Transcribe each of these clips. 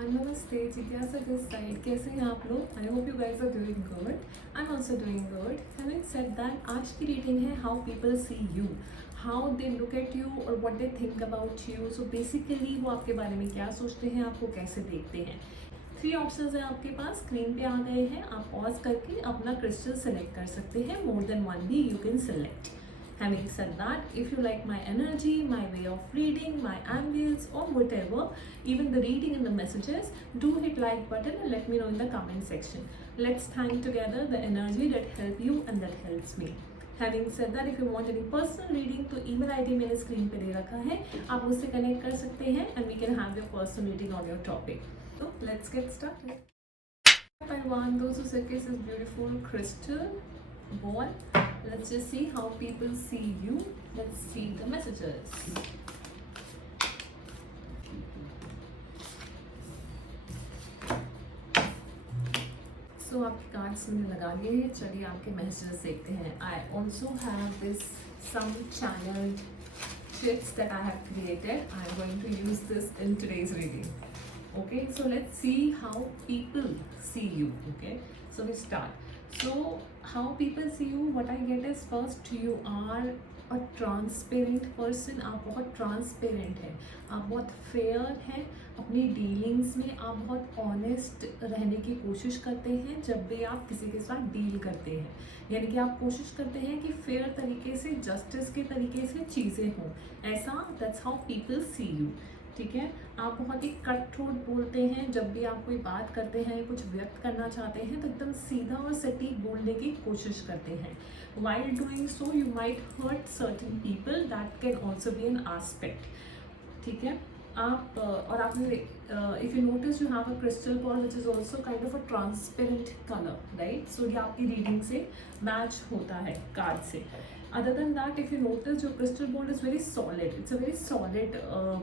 Everyone, नमस्ते। जिज्ञासा this side. कैसे हैं आप लोग? I hope you guys are doing good. I am also doing good. Having said that, आज की रीडिंग है how people see you, how they look at you और what they think about you. So basically वो आपके बारे में क्या सोचते हैं, आपको कैसे देखते हैं। 3 ऑप्शंस हैं आपके पास, स्क्रीन पे आ गए हैं। आप पॉज करके अपना क्रिस्टल सेलेक्ट कर सकते हैं। मोर देन वन भी you can select. Having said that, if you like my energy, my way of reading, my angles or whatever, even the reading and the messages, do hit like button and let me know in the comment section. Let's thank together the energy that help you and that helps me. Having said that, if you want any personal reading, तो email ID मैंने screen पे दे रखा है, आप उससे connect कर सकते हैं and we can have your personal reading on your topic. So let's get started. I want those who suggest this beautiful crystal ball. Let's just see how people see you. Let's see the messages. So आपके cards मैंने लगा लिए हैं। चलिए आपके messages देखते हैं। I also have this some channeled shifts that I have created. I'm going to use this in today's reading. Okay, so let's see how people see you. Okay, so we start. So how people see you, what I get is, first you are a transparent person. आप बहुत transparent हैं, आप बहुत fair हैं अपनी dealings में। आप बहुत ऑनेस्ट रहने की कोशिश करते हैं जब भी आप किसी के साथ डील करते हैं। यानी कि आप कोशिश करते हैं कि फेयर तरीके से, जस्टिस के तरीके से चीज़ें हों। ऐसा that's how people see you. ठीक है, आप बहुत ही कट थ्रोट बोलते हैं। जब भी आप कोई बात करते हैं, कुछ व्यक्त करना चाहते हैं, तो एकदम सीधा और सटीक बोलने की कोशिश करते हैं। While doing so you might hurt certain people, that can also be an aspect. ठीक है, आप और आपने if you notice you have a crystal ball which is also kind of a transparent colour, right. So ये आपकी reading से match होता है कार्ड से। Other than that, if you notice, your crystal ball is very solid. It's a very solid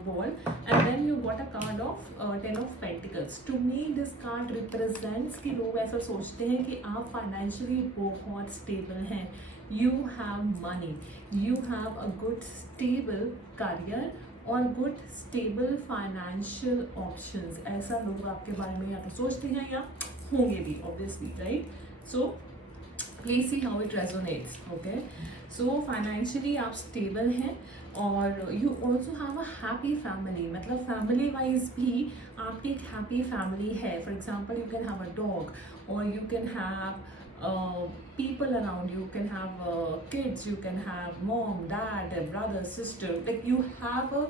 ball. And then you got a card of 10 of Pentacles. To me, this card represents कि लोग ऐसा सोचते हैं कि आप financially बहुत stable हैं. You have money. You have a good stable career और good stable financial options. ऐसा लोग आपके बारे में या तो सोचते हैं या होंगे भी, obviously, right? So please see how it resonates. Okay, so financially आप स्टेबल हैं और you also have a happy family. मतलब फैमिली वाइज भी आपकी एक हैप्पी फैमिली है। For example, you can have a dog और you can have people around you, can have kids, you can have mom, dad, brother, sister, like you have a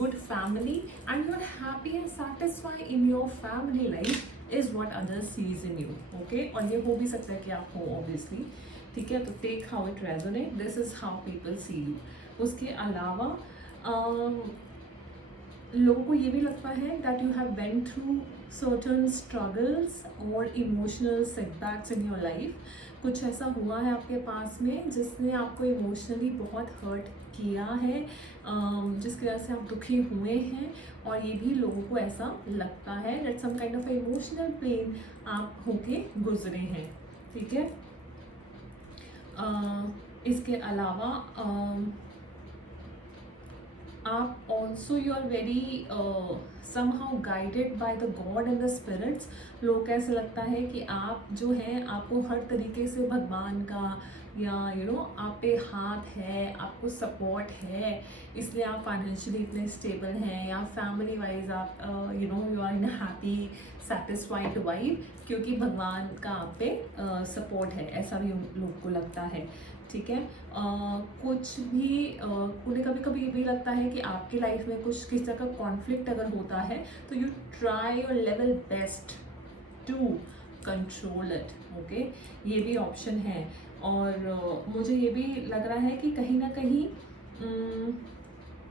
good family and you're happy and satisfied in your family life is what others sees in you. Okay, और ये हो भी सकता है कि आप हो, obviously। ठीक है, तो take how it resonate, this is how people see you। उसके अलावा लोगों को ये भी लगता है that you have went through certain struggles और emotional setbacks in your life। कुछ ऐसा हुआ है आपके पास में जिसने आपको इमोशनली बहुत हर्ट किया है, जिसकी वजह से आप दुखी हुए हैं। और ये भी लोगों को ऐसा लगता है that some kind of emotional pain आप होके गुजरे हैं। ठीक है, इसके अलावा आप also you are very somehow guided by the God and the spirits। लोग को ऐसा लगता है कि आप जो हैं, आपको हर तरीके से भगवान का या आप पे हाथ है, आपको सपोर्ट है, इसलिए आप फाइनेंशियली इतने स्टेबल हैं। या फैमिली वाइज आप you are in happy satisfied vibe, क्योंकि भगवान का आप पे सपोर्ट है, ऐसा भी लोग को लगता है। ठीक है, कुछ भी उन्हें कभी कभी ये भी लगता है कि आपकी लाइफ में कुछ किसी तरह का कॉन्फ्लिक्ट अगर होता है तो you try your level best to control it. Okay, ये भी ऑप्शन है। और मुझे ये भी लग रहा है कि कहीं ना कहीं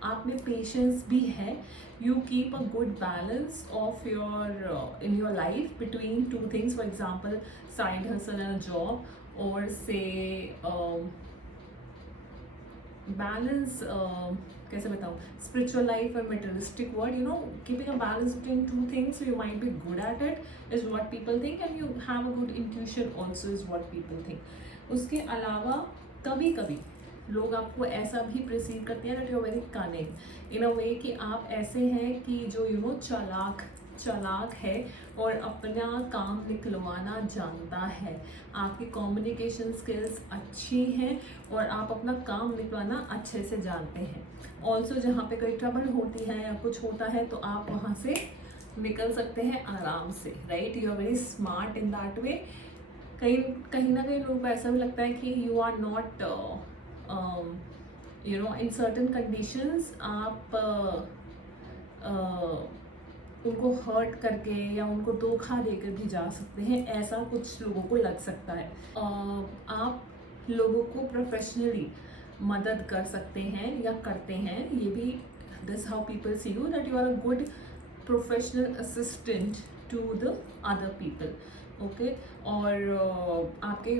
आप में पेशेंस भी है। You keep a good balance of your in your life between two things. For example, side hustle and job, और से बैलेंस कैसे बताऊँ, स्पिरिचुअल लाइफ और materialistic world, keeping a balance between two things. You might be good at it is what people think and you have a good intuition also is what people think. उसके अलावा कभी कभी लोग आपको ऐसा भी perceive करते हैं that you are very cunning in a way कि आप ऐसे हैं कि जो चालाक चालाक है और अपना काम निकलवाना जानता है। आपकी कम्युनिकेशन स्किल्स अच्छी हैं और आप अपना काम निकलवाना अच्छे से जानते हैं। ऑल्सो जहाँ पे कोई ट्रबल होती है या कुछ होता है तो आप वहाँ से निकल सकते हैं आराम से, right. You are very smart in that way. कहीं कहीं ना कहीं लोगों को ऐसा भी लगता है कि you are not you know in certain conditions आप उनको हर्ट करके या उनको धोखा देकर भी जा सकते हैं, ऐसा कुछ लोगों को लग सकता है। आप लोगों को प्रोफेशनली मदद कर सकते हैं या करते हैं, ये भी this how people see you that you are a good professional assistant to the other people, okay. और आपके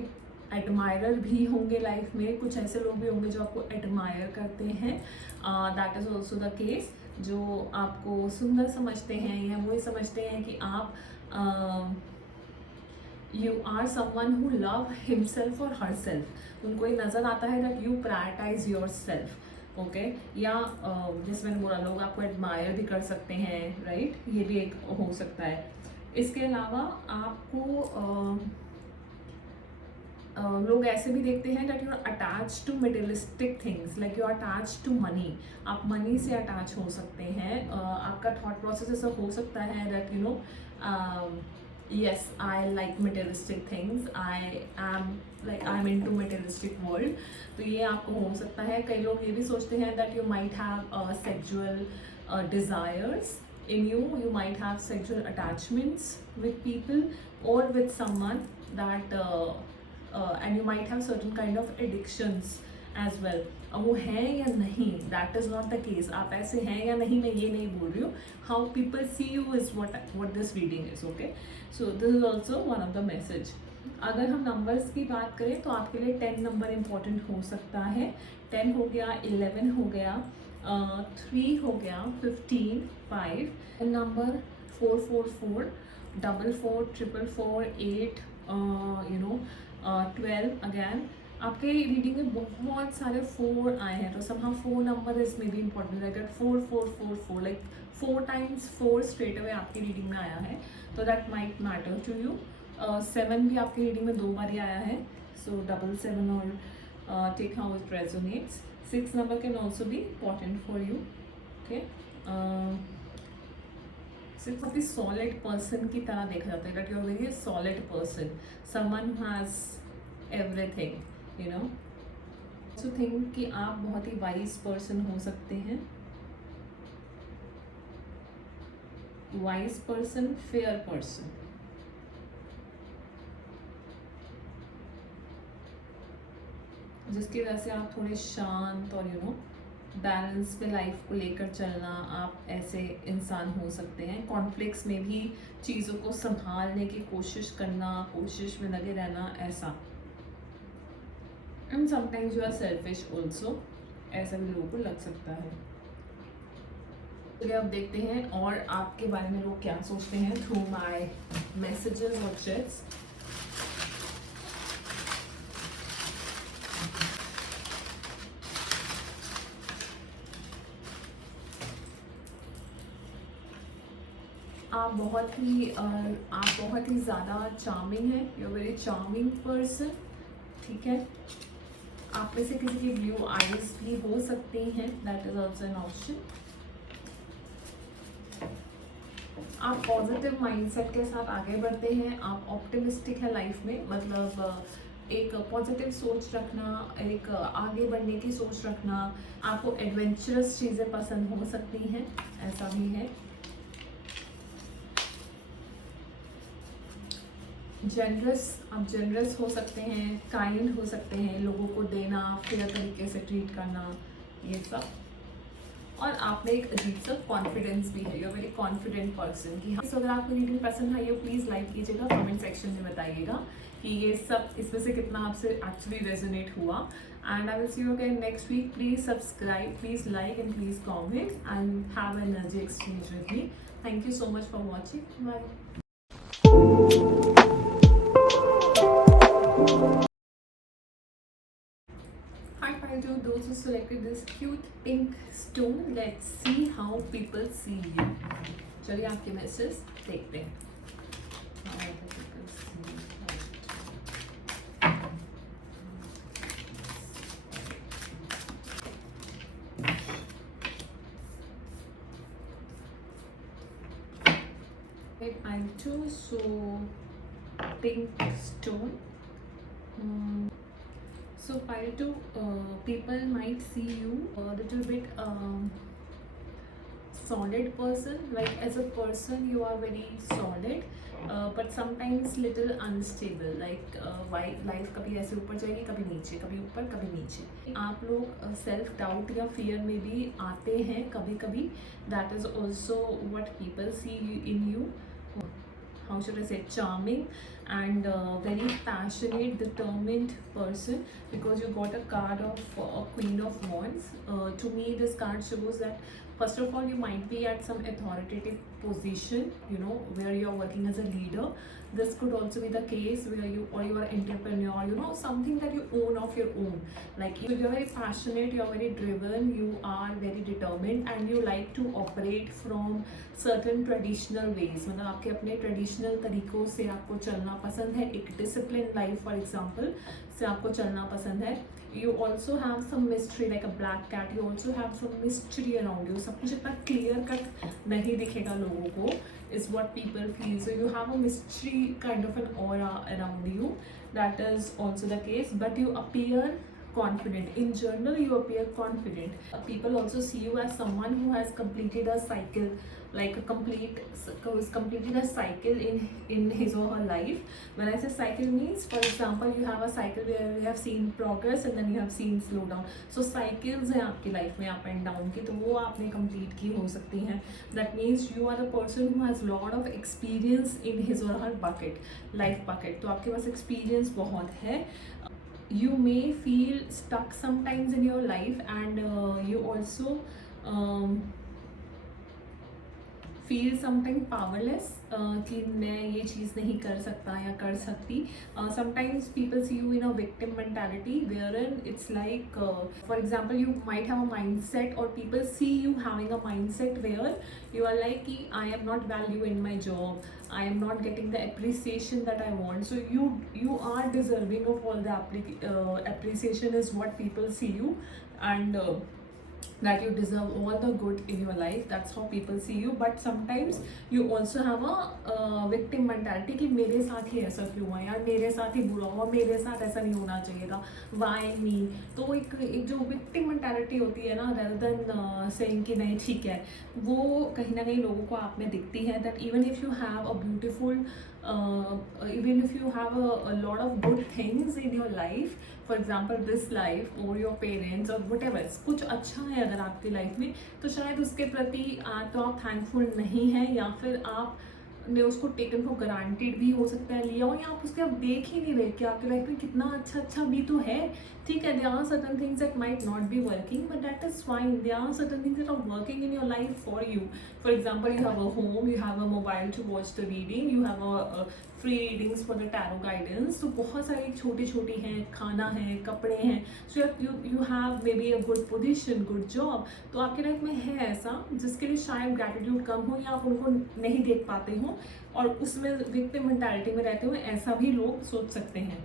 एडमायरर भी होंगे लाइफ में, कुछ ऐसे लोग भी होंगे जो आपको एडमायर करते हैं, that is also the case. जो आपको सुंदर समझते हैं या वो समझते हैं कि आप you are someone who love himself और हर सेल्फ। उनको ये नज़र आता है that you prioritize yourself, okay. या जैसे मैंने बोला, लोग आपको एडमायर भी कर सकते हैं, राइट, ये भी एक हो सकता है। इसके अलावा आपको लोग ऐसे भी देखते हैं that you are attach to materialistic things, like you are attach to money. आप मनी से अटैच हो सकते हैं। आपका थॉट प्रोसेस ऐसा हो सकता है that you know yes, I like materialistic things, I'm into materialistic world। तो ये आपको हो सकता है। कई लोग ये भी सोचते हैं that you might have sexual desires in you, you might have sexual attachments with people or with someone that and you might have certain kind of addictions as well। अब वो है या नहीं, that is not the case. आप ऐसे हैं या नहीं, मैं ये नहीं बोल रही हूँ। How people see you is what this reading is, okay. So this is also one of the message. अगर हम नंबर्स की बात करें तो आपके लिए 10 नंबर इम्पॉर्टेंट हो सकता है। 10 हो गया, 11 हो गया, 3 हो गया, 15, 5 नंबर, 444, 44, 444, 8, 12 अगैन। आपके रीडिंग में बहुत सारे 4 आए हैं, तो somehow 4 number is maybe important, like 4 4 4 4, like 4 times 4 straight away आपकी रीडिंग में आया है, तो that might matter to you. 7 भी आपकी रीडिंग में 2 बार ही आया है, सो 7 और take how it resonates. 6 number can also be important for you, okay. सिर्फ काफ़ी सॉलिड पर्सन की तरह देखा जाता है, that you are very solid person, someone has everything, you know. So think कि आप बहुत ही वाइज पर्सन हो सकते हैं। वाइज पर्सन, फेयर पर्सन, जिसकी वजह से आप थोड़े शांत और यू नो बैलेंस पे लाइफ को लेकर चलना, आप ऐसे इंसान हो सकते हैं। कॉन्फ्लिक्ट्स में भी चीज़ों को संभालने की कोशिश करना, कोशिश में लगे रहना, ऐसा। And sometimes you are selfish also, ऐसा भी लोगों को लग सकता है। चलिए अब देखते हैं और आपके बारे में लोग क्या सोचते हैं थ्रू माई मैसेजेस और चैट्स। आप बहुत ही ज़्यादा चार्मिंग हैं, you are very charming person, ठीक है। आप में से किसी की ब्लू आईज भी हो सकती हैं, that is also an option. आप पॉजिटिव माइंडसेट के साथ आगे बढ़ते हैं, आप ऑप्टिमिस्टिक है लाइफ में, मतलब एक पॉजिटिव सोच रखना, एक आगे बढ़ने की सोच रखना। आपको एडवेंचरस चीज़ें पसंद हो सकती हैं, ऐसा भी है। जनरस, आप जनरस हो सकते हैं, काइंड हो सकते हैं, लोगों को देना, फेयर तरीके से ट्रीट करना, ये सब। और आप में एक अजीब सा कॉन्फिडेंस भी है, you are very confident person की। तो अगर आपको रीडिंग पसंद आई हो, प्लीज़ लाइक कीजिएगा, कमेंट सेक्शन में बताइएगा कि ये सब इसमें से कितना आपसे एक्चुअली रेजोनेट हुआ। And I will see you again next week. Please subscribe, please like and please comment and have energy exchange with me. Thank you so much for watching, bye. Hi Paijo, those who selected this cute pink stone, let's see how people see you. चलिए आपके message देखते हैं। I choose so pink stone. So pile two, people might see you a little bit solid person, like as a person you are very solid, but sometimes little unstable, like life कभी ऐसे ऊपर जाएगी, कभी नीचे, कभी ऊपर, कभी नीचे। आप लोग सेल्फ डाउट या फियर में भी आते हैं कभी कभी। That is also what people see in you. How should I say, charming and very passionate, determined person, because you got a card of Queen of Wands. To me this card shows that first of all you might be at some authoritative position, you know, where you are working as a leader. This could also be the case where you are entrepreneur, you know, something that you own of your own. Like you are very passionate, you are very driven, you are very determined, and you like to operate from certain traditional ways. मतलब आपके अपने traditional तरीकों से आपको चलना पसंद है, एक disciplined life for example से आपको चलना पसंद है। You also have some mystery, like a black cat, you also have some mystery around you. सब कुछ इतना clear cut नहीं दिखेगा लोगों को, is what people feel. So you have a mystery kind of an aura around you. That is also the case, but you appear confident. In general you appear confident. People also see you as someone who has completed a cycle, like who's completed a cycle in his or her life. When I say cycle means, for example, you have a cycle where you have seen progress and then you have seen slow down. So cycles हैं आपकी life में up and down की, तो वो आपने complete की हो सकती हैं. That means you are a person who has lot of experience in his or her bucket, life bucket. तो आपके पास experience बहुत है. You may feel stuck sometimes in your life, and you also feel sometimes powerless, कि मैं ये चीज़ नहीं कर सकता या कर सकती. Sometimes people see you in a victim mentality, wherein it's like, for example, you might have a mindset, or people see you having a mindset where you are like कि I am not valued in my job, I am not getting the appreciation that I want. So you are deserving of all the appreciation is what people see you, and that you deserve all the good in your life. That's how people see you. But sometimes you also have a victim mentality कि मेरे साथ ही ऐसा क्यों है यार, मेरे साथ ही बुरा हुआ, मेरे साथ ऐसा नहीं होना चाहिए था, why me. तो एक जो victim mentality होती है ना, rather than saying कि नहीं ठीक है, वो कहीं ना कहीं लोगों को आप में दिखती है. That even if you have a beautiful even if you have a lot of good things in your life, for example this life or your parents or whatever, कुछ अच्छा है अगर आपकी लाइफ में, तो शायद उसके प्रति तो आप थैंकफुल नहीं हैं, या फिर आप ने उसको टेकन फॉर ग्रांटेड भी हो सकता है लिया हो, या आप उसके आप देख ही नहीं रहे कि आपकी लाइफ में कितना अच्छा अच्छा भी तो है. ठीक है, there are certain things that might not be working, but that is fine. There are certain things that are working in your life for you. For example, you have a home, you have a mobile to watch the reading, you have a free readings for the tarot guidance. तो बहुत सारी छोटी छोटी हैं, खाना है, कपड़े हैं. So you have maybe a good position, good job. तो आपकी लाइफ में है ऐसा जिसके लिए शायद ग्रैटिट्यूड कम हो, या आप उनको नहीं देख पाते हो, और उसमें विक्टिम मेंटालिटी में रहते हुए ऐसा भी लोग सोच सकते हैं.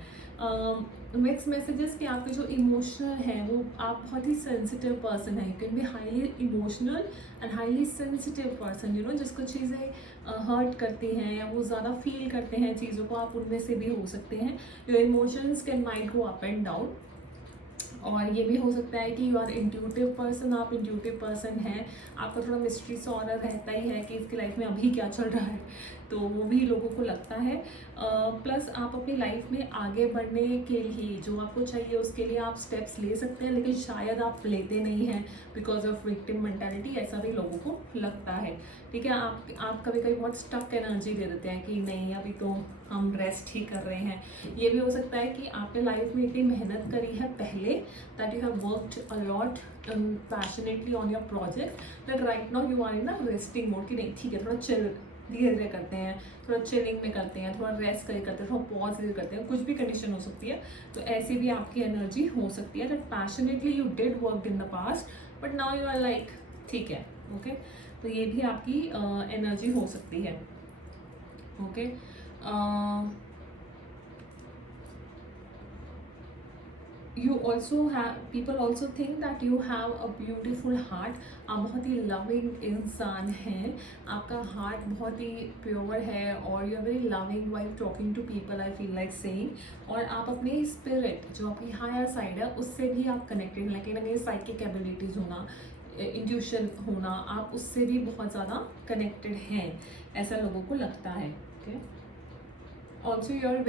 मिक्स मैसेजेस कि आपके जो इमोशनल है वो, आप बहुत ही सेंसिटिव पर्सन है. You can be highly emotional and highly sensitive person, you know, जिसको चीज़ें हर्ट करती हैं या वो ज़्यादा फील करते हैं चीज़ों को, आप उनमें से भी हो सकते हैं. Your emotions can might go up and down. और ये भी हो सकता है कि यू आर इंट्यूटिव पर्सन, आप इंट्यूटिव पर्सन हैं, आपका थोड़ा मिस्ट्री सा ऑर्डर रहता ही है कि इसकी लाइफ में अभी क्या चल रहा है, तो वो भी लोगों को लगता है. प्लस आप अपनी लाइफ में आगे बढ़ने के लिए जो आपको चाहिए उसके लिए आप स्टेप्स ले सकते हैं, लेकिन शायद आप लेते नहीं हैं बिकॉज ऑफ विक्टिम मेंटालिटी, ऐसा भी लोगों को लगता है. ठीक है, आप कभी कभी बहुत स्टक एनर्जी दे देते हैं कि नहीं अभी तो हम रेस्ट ही कर रहे हैं. ये भी हो सकता है कि आपने लाइफ में इतनी मेहनत करी है पहले, that you have worked a lot passionately on your project, that right now you are in a resting mode कि नहीं ठीक है, थोड़ा चिल धीरे धीरे करते हैं, थोड़ा चिलिंग में करते हैं, थोड़ा रेस्ट करते हैं, थोड़ा पॉज करते हैं, कुछ भी कंडीशन हो सकती है. तो ऐसी भी आपकी एनर्जी हो सकती है that passionately you did work in the past, but now you are like ठीक है, ओके. तो ये भी आपकी एनर्जी हो सकती है. Okay. You also have, people also think that you have a beautiful heart. आप बहुत ही लविंग इंसान हैं, आपका हार्ट बहुत ही प्योर है और you are very loving while talking to people, I feel like saying. और आप अपने स्पिरिट जो आपकी हायर साइड है उससे भी आप कनेक्टेड, लेकिन अगर साइकिक एबिलिटीज़ होना, इंट्यूशन होना, आप उससे भी बहुत ज़्यादा कनेक्टेड हैं, ऐसा लोगों को लगता है. Okay. Also you are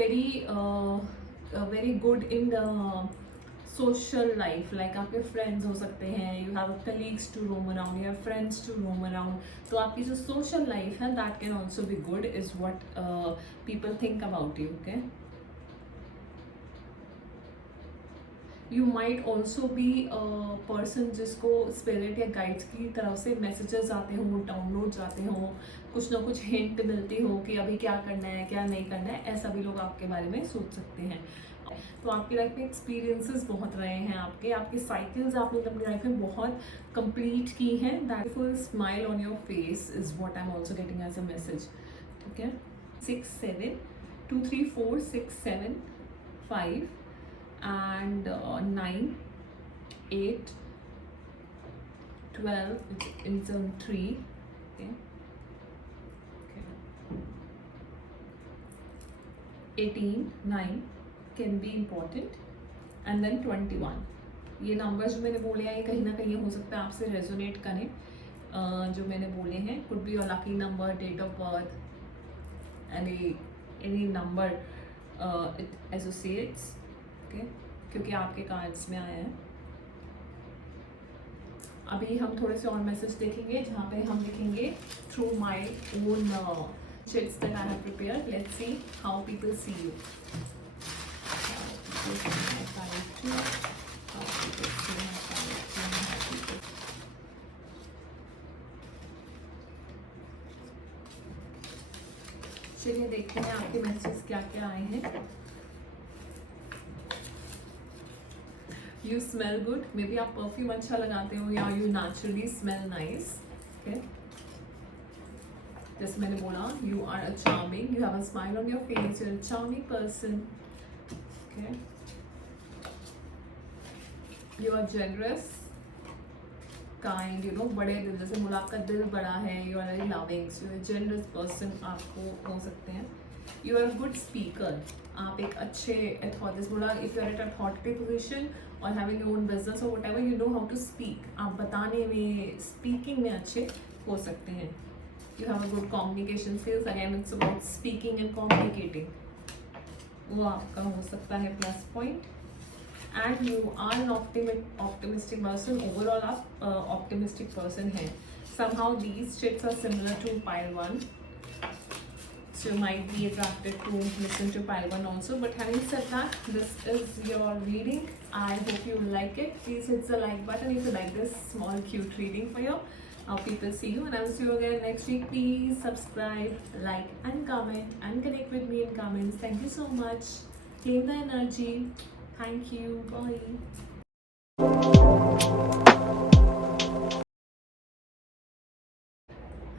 very good in the social life, like आपके फ्रेंड्स हो सकते हैं, you have colleagues to roam around, you have friends to roam around. तो आपकी जो सोशल लाइफ है that can also be good, is what people think about you. Okay. You might also be person जिसको spirit या guides की तरफ से messages आते हों, डाउनलोड्स आते हों, कुछ ना कुछ हिंट मिलती हो कि अभी क्या करना है क्या नहीं करना है, ऐसा भी लोग आपके बारे में सोच सकते हैं. तो आपकी लाइफ में एक्सपीरियंसेस बहुत रहे हैं, आपके साइकिल्स आपने अपनी लाइफ में बहुत कंप्लीट की हैं. That full smile on your face is what I am also getting as a message. ठीक है. 6 7 2 3 4 6 7 5 and 9 8 12 it's on 3. Okay. 18 9 can be important and then 21. ये नंबर्स जो मैंने बोले हैं ये कहीं ना कहीं हो सकता है आपसे रेजोनेट करें. जो मैंने बोले हैं could be your lucky number, date of birth, any number it associates. Okay. क्योंकि आपके कार्ड्स में आया है. अभी हम थोड़े से और मैसेज देखेंगे जहाँ पे हम लिखेंगे through my own sheets that I have prepared. Let's see how people see you. चलिए देखते हैं आपके मैसेज क्या क्या आए हैं. You smell good. May be आप परफ्यूम अच्छा लगाते हो या you naturally smell nice. Okay. जैसे मैंने बोला, you are a charming, you have a smile on your face, you're a charming person. Okay. You are generous, kind, you know, बड़े दिल, जैसे बोला आपका दिल बड़ा है, you are very loving, so you're a generous person आपको हो सकते हैं. You are a good speaker. आप एक अच्छे अथॉरिटी, बोला if you are at authority position or having your own business or whatever, you know how to speak. आप बताने में, speaking में अच्छे हो सकते हैं. You have a good communication skills. Again, it's about speaking and communicating. वो आपका हो सकता है plus point. And you are an optimistic person. Overall, आप optimistic person हैं. Somehow these shits are similar to pile 1. So you might be attracted to listen to pile 1 also. But having said that, this is your reading. I hope you like it. Please hit the like button if you like this small cute reading for you. How people see you, and I will see you again next week. Please subscribe, like and comment and connect with me in comments. Thank you so much. Claim the energy. Thank you. Bye.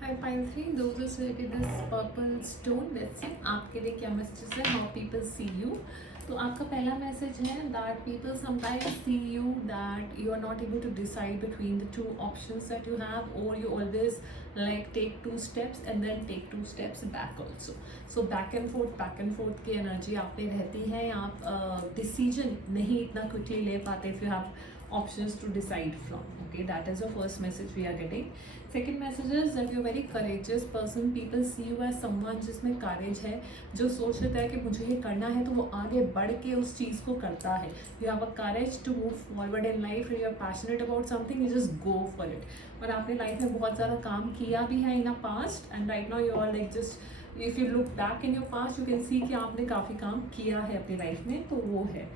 Hi pile 3, those are selected this purple stone. Let's see आपके लिए क्या messages है. How people see you. तो आपका पहला message है that people sometimes see you that you are not able to decide between the two options that you have, or you always like take 2 steps and then take 2 steps back also. So back and forth की energy आप पे रहती है. आप decision नहीं इतना quickly ले पाते if you have options to decide from. Okay, that is the first message we are getting. Second message is that you're very courageous person. People see you as someone जिसमें courage है, जो सोच लेता है कि मुझे ये करना है तो वो आगे बढ़ के उस चीज़ को करता है. You have a courage to move forward in life. If you are passionate about something, you just go for it. और आपने लाइफ में बहुत ज़्यादा काम किया भी है in a past, and right now you are like just if you look back in your past, you can see कि आपने काफ़ी काम किया है अपनी लाइफ में, तो वो है.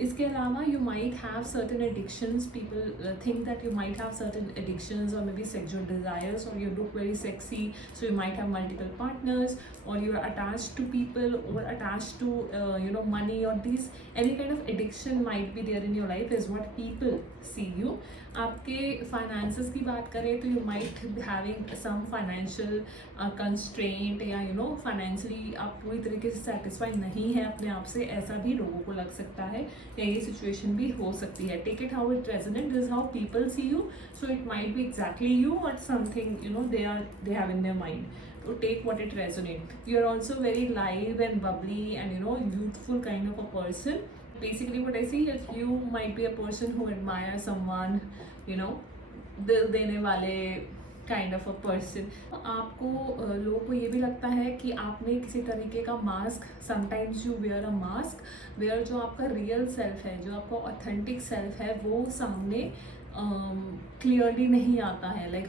इसके अलावा you might have certain addictions. People think that you might have certain addictions or maybe sexual desires, or you look very sexy, so you might have multiple partners, or you're attached to people or attached to money, or these any kind of addiction might be there in your life is what people see you. आपके finances की बात करें तो you might having some financial constraint, या financially आप पूरी तरीके से सेटिस्फाई नहीं है अपने आप से, ऐसा भी लोगों को लग सकता है, या ये सिचुएशन भी हो सकती है. Take it how it resonate, this how people see you, so it might be exactly you और something they have in their mind. So take what it resonate. You are also very live and bubbly and youthful kind of a person. Basically what I see is you might be a person who admires someone, दिल देने वाले kind of a person. आपको लोगों को ये भी लगता है कि आपने किसी तरीके का mask, sometimes you wear a mask wear जो आपका रियल सेल्फ है, जो आपका ऑथेंटिक सेल्फ है, वो सामने क्लियरली नहीं आता है. Like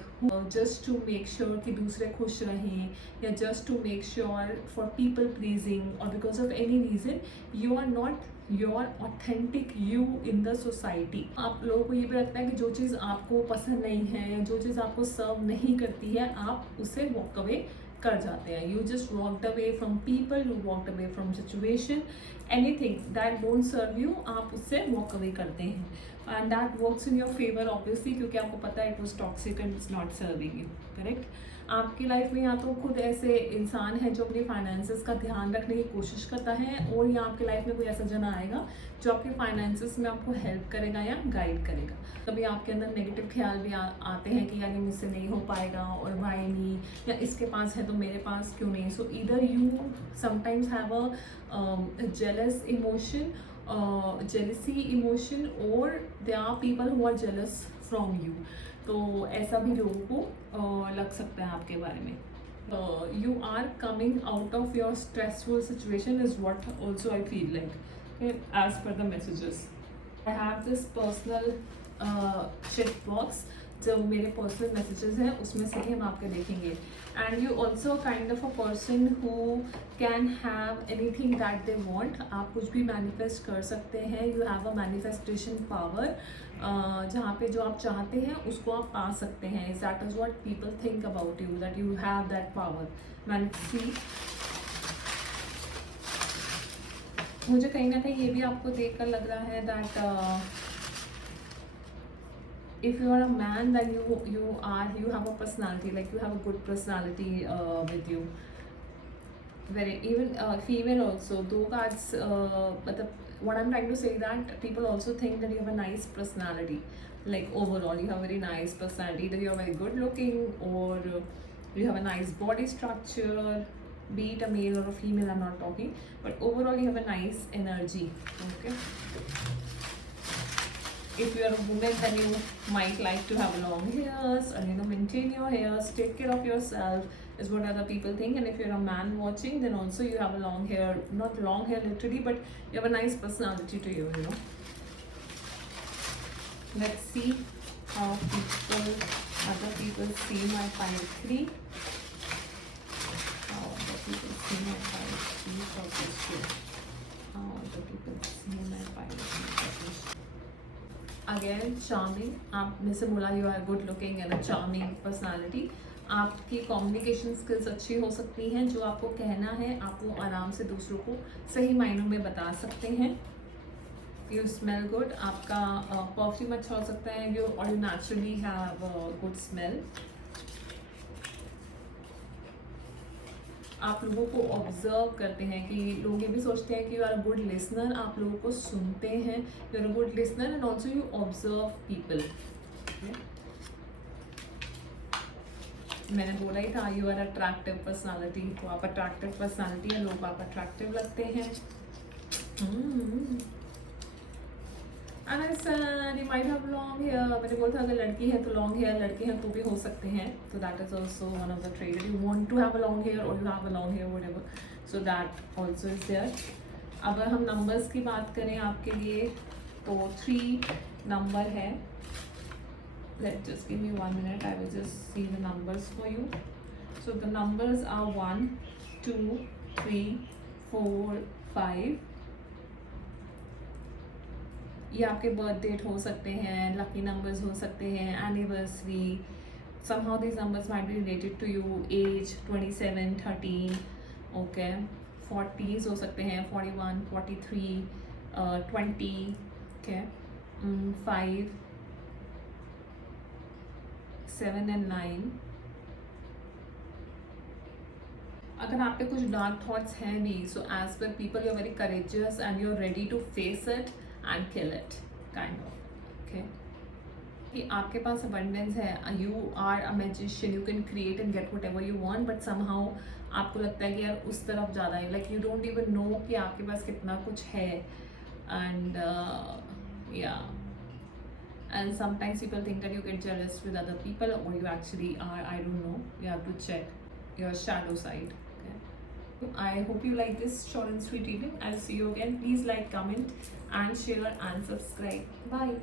just to make sure कि दूसरे खुश रहें, या just to make sure for people pleasing, और because of any reason you are not your authentic you in the society. आप लोगों को ये भी लगता है कि जो चीज़ आपको पसंद नहीं है, जो चीज़ आपको सर्व नहीं करती है, आप उसे वॉक अवे कर जाते हैं. You just walked away from people, you walked away from situation, anything that don't serve you, आप उससे वॉक अवे करते हैं. And that works in your favour obviously, क्योंकि आपको पता है it was toxic and it's not serving you. Correct. आपकी life में या तो खुद ऐसे इंसान है जो अपने फाइनेंसेस का ध्यान रखने की कोशिश करता है, और या आपकी लाइफ में कोई ऐसा जना आएगा जो आपके फाइनेंसेस में आपको हेल्प करेगा या गाइड करेगा. कभी आपके अंदर नेगेटिव ख्याल भी आते हैं कि यार ये मुझसे नहीं हो पाएगा, और वाई नहीं, या इसके पास है तो मेरे पास क्यों नहीं. सो either you sometimes have a jealous emotion, jealousy emotion, or there are people who are jealous from you. तो ऐसा भी लोगों को लग सकता है आपके बारे में. You are coming out of your stressful situation is what also I feel like, okay, as per the messages. I have this personal shift box, जो मेरे पर्सनल मैसेजेस हैं उसमें से ही हम आपके देखेंगे. And you also kind of a person who can have anything that they want. आप कुछ भी मैनिफेस्ट कर सकते हैं. You have a manifestation power, जहाँ पे जो आप चाहते हैं उसको आप पा सकते हैं. That is what people think about you, that you have that power. See, मुझे कहीं ना कहीं ये भी आपको देख कर लग रहा है that if you are a man, then you have a personality, like you have a good personality with you. Very even female also. Though cards, but what I'm trying to say that people also think that you have a nice personality. Like overall, you have a very nice personality. Either you are very good looking, or you have a nice body structure. Be it a male or a female, I'm not talking. But overall, you have a nice energy. Okay. If you are a woman, then you might like to have long hairs, and maintain your hairs, take care of yourself, is what other people think. And if you're a man watching, then also you have a long hair, not long hair literally, but you have a nice personality to you. Let's see how other people see my pile 3. How other people see my pile 3 for this year. How other people see my pile 3 for this year. Again charming, आप में से बोला you are good looking and a charming personality. आपकी communication skills अच्छी हो सकती हैं. जो आपको कहना है आप वो आराम से दूसरों को सही मायनों में बता सकते हैं. यू स्मेल गुड, आपका परफ्यूम अच्छा हो सकता है. यू और you naturally have good smell. आप लोगों को ऑब्जर्व करते हैं कि लोग ये भी सोचते हैं कि you are a good listener. आप लोगों को सुनते हैं. You are a good listener and also you observe people. मैंने बोला ही था यू आर अट्रैक्टिव पर्सनालिटी. तो आप अट्रैक्टिव पर्सनालिटी है, लोग आप अट्रैक्टिव लगते हैं. And I said you might have long hair. मैंने बोला था अगर लड़की है तो long hair, लड़के हैं तो भी हो सकते हैं. So that is also one of the traits that you want to have a long hair, or you have a long hair, whatever. So that also is there. अगर हम numbers की बात करें आपके लिए तो 3 number है. Let's just give me 1 minute. I will just see the numbers for you. So the numbers are 1, 2, 3, 4, 5. ये आपके बर्थ डेट हो सकते हैं, लकी नंबर्स हो सकते हैं, anniversary. Somehow these numbers might be related to you. Age 27, 13, okay. 40s हो सकते हैं, 41, 43, 20, okay. 5, 7 and 9. अगर आप पे कुछ डार्क थॉट्स हैं भी, so as per people you are very courageous and you are ready to face it and kill it kind of, okay. कि आपके पास अबंडेंस है, you are a magician, you can create and get whatever you want, but somehow आपको लगता है कि यार उस तरफ ज़्यादा है, like you don't even know कि आपके पास कितना कुछ है. एंड या and sometimes people think that you get jealous with other people, or you actually are, I don't know. You have to check your shadow side, okay. I hope you like this short and sweet reading. I'll see you again. Please like, comment and share and subscribe. Bye.